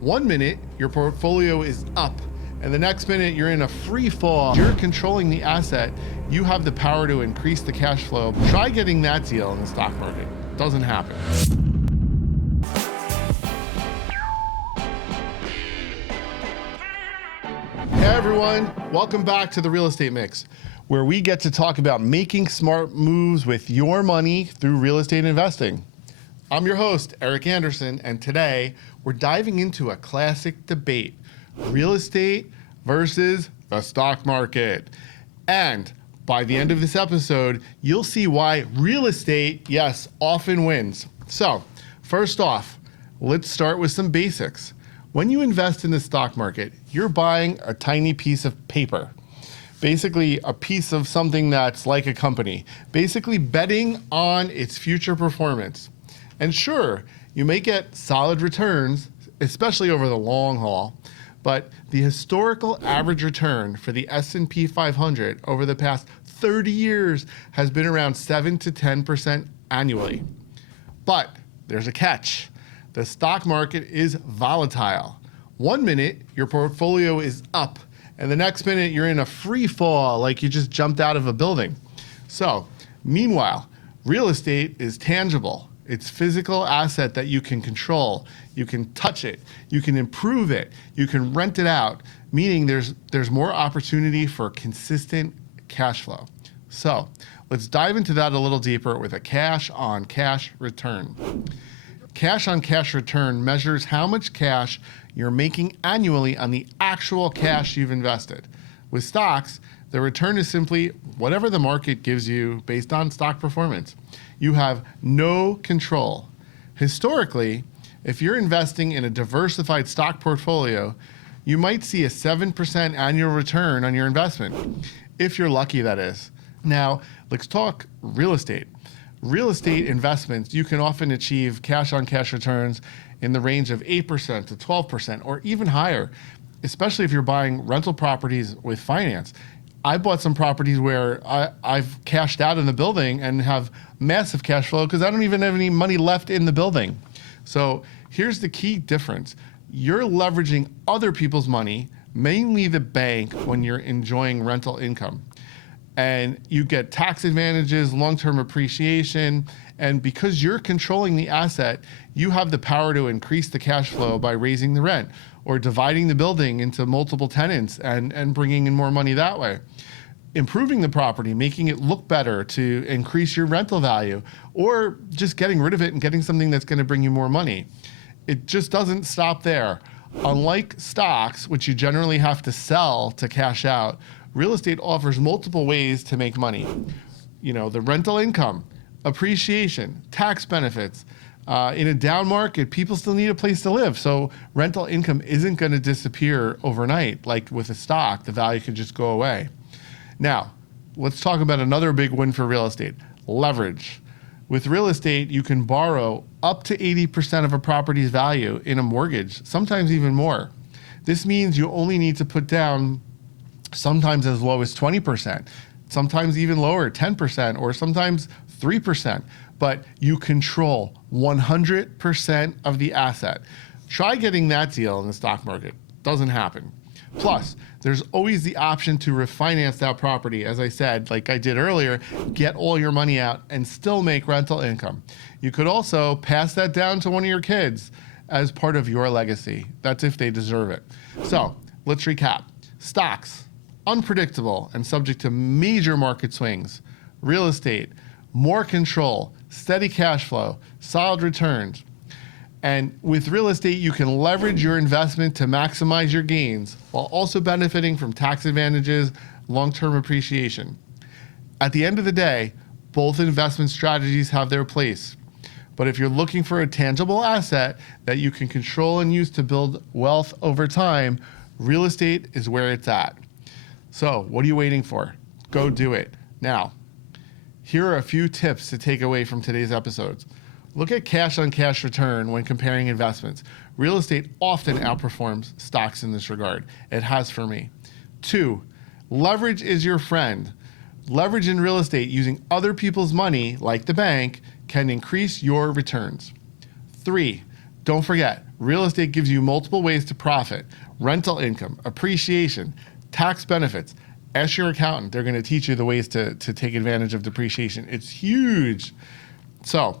One minute, your portfolio is up, and the next minute you're in a free fall. You're controlling the asset. You have the power to increase the cash flow. Try getting that deal in the stock market. Doesn't happen. Hey everyone, welcome back to the Real Estate Mix, where we get to talk about making smart moves with your money through real estate investing. I'm your host, Eric Anderson, and today we're diving into a classic debate, real estate versus the stock market. And by the end of this episode, you'll see why real estate, yes, often wins. So first off, let's start with some basics. When you invest in the stock market, you're buying a tiny piece of paper, basically a piece of something that's like a company, basically betting on its future performance. And sure, you may get solid returns, especially over the long haul, but the historical average return for the S&P 500 over the past 30 years has been around 7 to 10% annually. But there's a catch. The stock market is volatile. One minute, your portfolio is up, and the next minute you're in a free fall like you just jumped out of a building. So, meanwhile, real estate is tangible. It's physical asset that you can control. You can touch it. You can improve it. You can rent it out, meaning there's more opportunity for consistent cash flow. So let's dive into that a little deeper with a cash-on-cash return. Cash-on-cash return measures how much cash you're making annually on the actual cash you've invested. With stocks, the return is simply whatever the market gives you based on stock performance. You have no control. Historically, if you're investing in a diversified stock portfolio, you might see a 7% annual return on your investment, if you're lucky, that is. Now, let's talk real estate. Real estate investments, you can often achieve cash-on-cash returns in the range of 8% to 12% or even higher, especially if you're buying rental properties with finance. I bought some properties where I've cashed out in the building and have massive cash flow because I don't even have any money left in the building. So here's the key difference. You're leveraging other people's money, mainly the bank, when you're enjoying rental income. And you get tax advantages, long-term appreciation, and because you're controlling the asset, you have the power to increase the cash flow by raising the rent or dividing the building into multiple tenants and bringing in more money that way. Improving the property, making it look better to increase your rental value, or just getting rid of it and getting something that's going to bring you more money. It just doesn't stop there. Unlike stocks, which you generally have to sell to cash out, real estate offers multiple ways to make money. You know, the rental income, appreciation, tax benefits. In a down market, people still need a place to live. So rental income isn't going to disappear overnight. Like with a stock, the value could just go away. Now, let's talk about another big win for real estate, leverage. With real estate, you can borrow up to 80% of a property's value in a mortgage, sometimes even more. This means you only need to put down sometimes as low as 20%, sometimes even lower, 10%, or sometimes 3%, but you control 100% of the asset. Try getting that deal in the stock market. Doesn't happen. Plus, there's always the option to refinance that property. As I said, like I did earlier, get all your money out and still make rental income. You could also pass that down to one of your kids as part of your legacy. That's if they deserve it. So let's recap. Stocks, unpredictable and subject to major market swings. Real estate, more control, steady cash flow, solid returns. And with real estate, you can leverage your investment to maximize your gains while also benefiting from tax advantages, long-term appreciation. At the end of the day, both investment strategies have their place. But if you're looking for a tangible asset that you can control and use to build wealth over time, real estate is where it's at. So what are you waiting for? Go do it. Now, here are a few tips to take away from today's episodes. Look at cash-on-cash return when comparing investments. Real estate often outperforms stocks in this regard. It has for me. 2, leverage is your friend. Leverage in real estate using other people's money, like the bank, can increase your returns. 3, don't forget, Real estate gives you multiple ways to profit: rental income, appreciation, tax benefits. Ask your accountant. They're going to teach you the ways to take advantage of depreciation. It's huge. So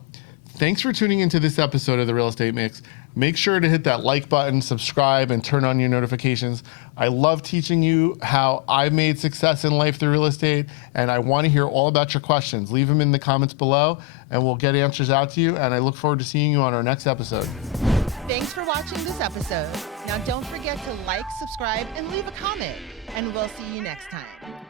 thanks for tuning into this episode of the Real Estate Mix. Make sure to hit that like button, subscribe, and turn on your notifications. I love teaching you how I've made success in life through real estate, and I want to hear all about your questions. Leave them in the comments below, and we'll get answers out to you, and I look forward to seeing you on our next episode. Thanks for watching this episode. Now don't forget to like, subscribe, and leave a comment, and we'll see you next time.